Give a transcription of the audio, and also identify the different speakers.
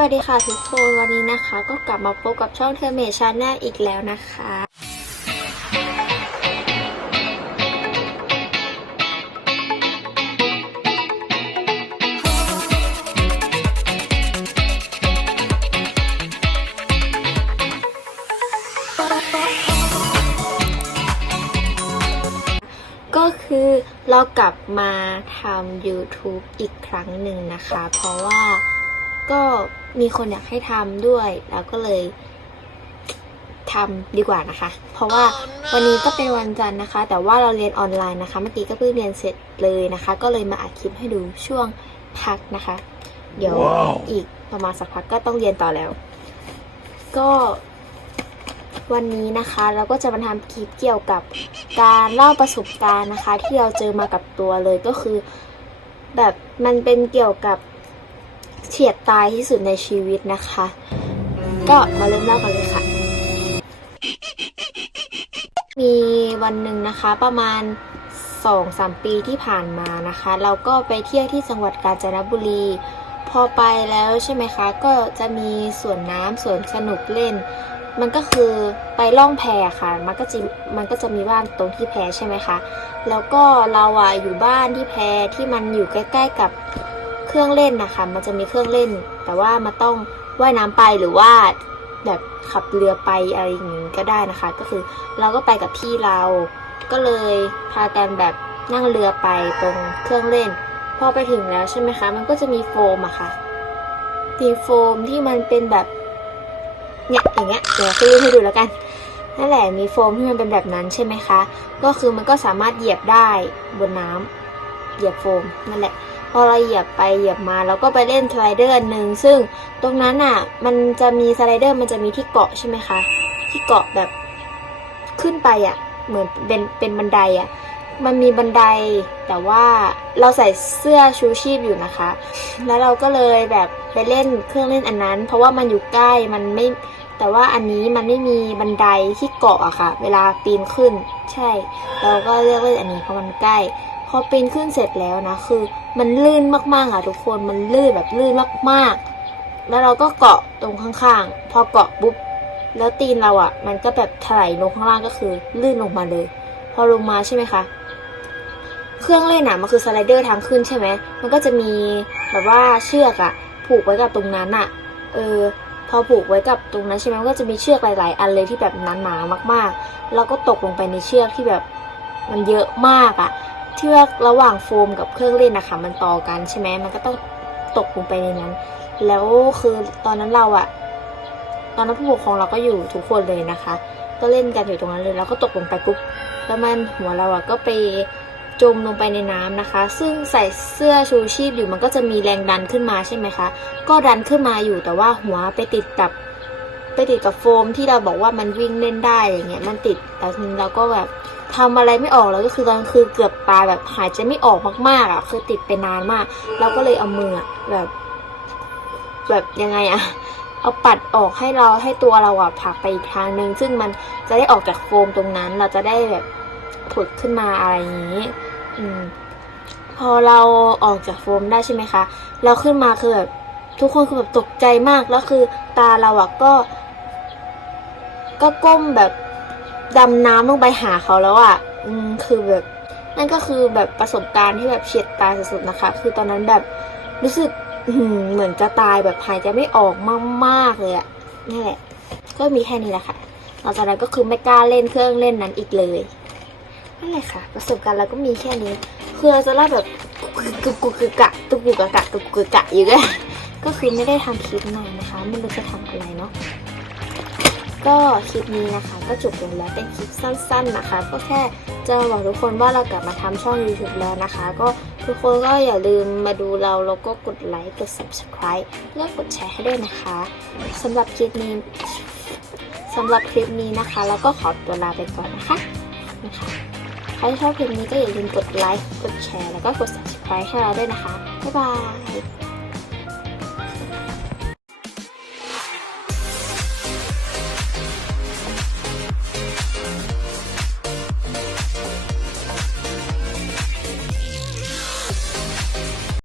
Speaker 1: วัสดีค่ะทุกคนวันนี้นะคะ ก็กลับมาพบกับช่องเทอร์เมชันแนลอีกแล้วนะคะก็คือเรากลับมาทำ YouTube อีกครั้งหนึ่งนะคะ เพราะว่า ก็มีคนอยากให้ทำด้วย แล้วก็เลยทำดีกว่านะคะ เพราะว่าวันนี้ก็เป็นวันจันทร์นะคะ แต่ว่าเราเรียนออนไลน์นะคะ เมื่อกี้ก็เพิ่งเรียนเสร็จเลยนะคะ ก็เลยมาอัดคลิปให้ดูช่วงพักนะคะ เดี๋ยว
Speaker 2: ว้าว
Speaker 1: อีกประมาณสักพักก็ต้องเรียนต่อแล้ว ก็วันนี้นะคะเราก็จะมาทำคลิปเกี่ยวกับการเล่าประสบการณ์นะคะ ที่เราเจอมากับตัวเลยก็คือ แบบมันเป็นเกี่ยวกับ เฉียดตายที่สุดในชีวิตนะคะ ก็มาเริ่มเล่ากันเลยค่ะ มีวันหนึ่งนะคะประมาณสองสามปีที่ผ่านมานะคะ เราก็ไปเที่ยวที่จังหวัดกาญจนบุรี พอไปแล้วใช่ไหมคะ ก็จะมีสวนน้ำสวนสนุกเล่น มันก็คือไปล่องแพค่ะ มันก็จะมันก็จะมีบ้านตรงที่แพใช่ไหมคะ แล้วก็เราอะอยู่บ้านที่แพที่มันอยู่ใกล้ ๆ กับเค รื่องเล่นนะคะ มันจะมีเครื่องเล่น แต่ว่ามันต้องว่ายน้ำไปหรือว่าแบบขับเรือไปอะไรอย่างนี้ก็ได้นะคะ ก็คือเราก็ไปกับพี่เรา ก็เลยพากันแบบนั่งเรือไปตรงเครื่องเล่น พอไปถึงแล้วใช่ไหมคะ มันก็จะมีโฟมอะค่ะมีโฟมที่มันเป็นแบบเนี่ยอย่างเงี้ยเดี๋ยวขึ้นให้ดูแล้วกันนั่นแหละมีโฟมที่มันเป็นแบบนั้นใช่ไหมคะ ก็คือมันก็สามารถเหยียบได้บนน้ำเหยียบโฟมนั่นแหละ พอเราเหยียบไปเหยียบมาเราก็ไปเล่นสไลเดอร์อันหนึ่งซึ่งตรงนั้นอะมันจะมีสไลเดอร์มันจะมีที่เกาะใช่ไหมคะที่เกาะแบบขึ้นไปอะเหมือนเป็นเป็นบันไดอะมันมีบันไดแต่ว่าเราใส่เสื้อชูชีพอยู่นะคะ แล้วเราก็เลยแบบไปเล่นเครื่องเล่นอันนั้น เพราะว่ามันอยู่ใกล้มันไม่แต่ว่าอันนี้มันไม่มีบันไดที่เกาะอะค่ะ เวลาปีนขึ้น ใช่ เราก็เลือกเล่นอันนี้เพราะมันใกล้ อปีนขึ้นเสร็จแล้วนะ คือมันลื่นมากๆอะทุกคนมันลื่นแบบลื่นมากๆ แล้วเราก็เกาะตรงข้างๆ พอเกาะปุ๊บแล้วตีนเราอะมันก็แบบถลายลงข้างล่างก็คือ ลื่นลงมาเลย พอลงมาใช่ไหมคะเครื่องเล่นอะมันคือสไลเดอร์ทางขึ้นใช่ไหมมันก็จะมีแบบว่าเชือกอะผูกไว้กับตรงนั้นอะเออ พอผูกไว้กับตรงนั้นใช่ไหมมันก็จะมีเชือกหลาย ๆ อันเลยที่แบบนั้นหนามากๆ แล้วก็ตกลงไปในเชือกที่แบบมันเยอะมากอะ เชือกระหว่างโฟมกับเครื่องเล่นนะคะมันต่อกันใช่ไหมมันก็ต้องตกลงไปในนั้น แล้วคือตอนนั้นเราอะตอนนั้นผู้ปกครองเราก็อยู่ทุกคนเลยนะคะ ก็เล่นกันอยู่ตรงนั้นเลยแล้วก็ตกลงไปปุ๊บแล้วมันหัวเราอะก็ไปจมลงไปในน้ำนะคะ ซึ่งใส่เสื้อชูชีพอยู่มันก็จะมีแรงดันขึ้นมาใช่ไหมคะ ก็ดันขึ้นมาอยู่แต่ว่าหัวไปติดกับไปติดกับโฟมที่เราบอกว่ามันวิ่งเล่นได้อย่างเงี้ยมันติดแต่ทีนี้เราก็แบบ ทำอะไรไม่ออกแล้วก็คือตอนคือเกือบตายแบบหายใจไม่ออกมากๆอะคือติดไปนานมาก เราก็เลยเอามือแบบ แบบยังไงอะเอาปัดออกให้เราให้ตัวเราอะผักไปอีกทางนึง ซึ่งมันจะได้ออกจากโฟมตรงนั้น เราจะได้แบบผุดขึ้นมาอะไรอย่างนี้ อืม พอเราออกจากโฟมได้ใช่ไหมคะ เราขึ้นมาคือแบบทุกคนคือแบบตกใจมากแล้วคือตาเราอะก็ ก็ก้มแบบ ดำน้ำลงไปหาเขาแล้วอะอืมคือแบบ นั่นก็คือแบบประสบการณ์ที่แบบเฉียดตายสุดๆนะคะ คือตอนนั้นแบบรู้สึกเหมือนจะตายแบบหายใจไม่ออกมากๆเลยอะนี่แหละ ก็มีแค่นี้แหละค่ะหลังจากนั้นก็คือไม่กล้าเล่นเครื่องเล่นนั้นอีกเลยนั่นแหละค่ะ ประสบการณ์เราก็มีแค่นี้ คือเราจะเล่าแบบกุกกุกกะกะตุกกุกกะกะตุกกุกกะอยู่ก็ก็คือไม่ได้ทำคลิปนานนะคะ ไม่รู้จะทำอะไรเนาะ ก็คลิปนี้นะคะ ก็จบลงแล้วเป็นคลิปสั้น ๆนะคะ ก็แค่จะบอกทุกคนว่าเรากลับมาทำช่อง YouTube แล้วนะคะ ก็ทุกคนก็อย่าลืมมาดูเราแล้วก็กดไลค์กด subscribe และกดแชร์ให้ด้วยนะคะสำหรับคลิปนี้สำหรับคลิปนี้นะคะ แล้วก็ขอตัวลาไปก่อนนะคะนะคะใครชอบคลิปนี้ก็อย่าลืมกดไลค์กดแชร์แล้วก็กด subscribe ให้เราด้วยนะคะบ๊ายบาย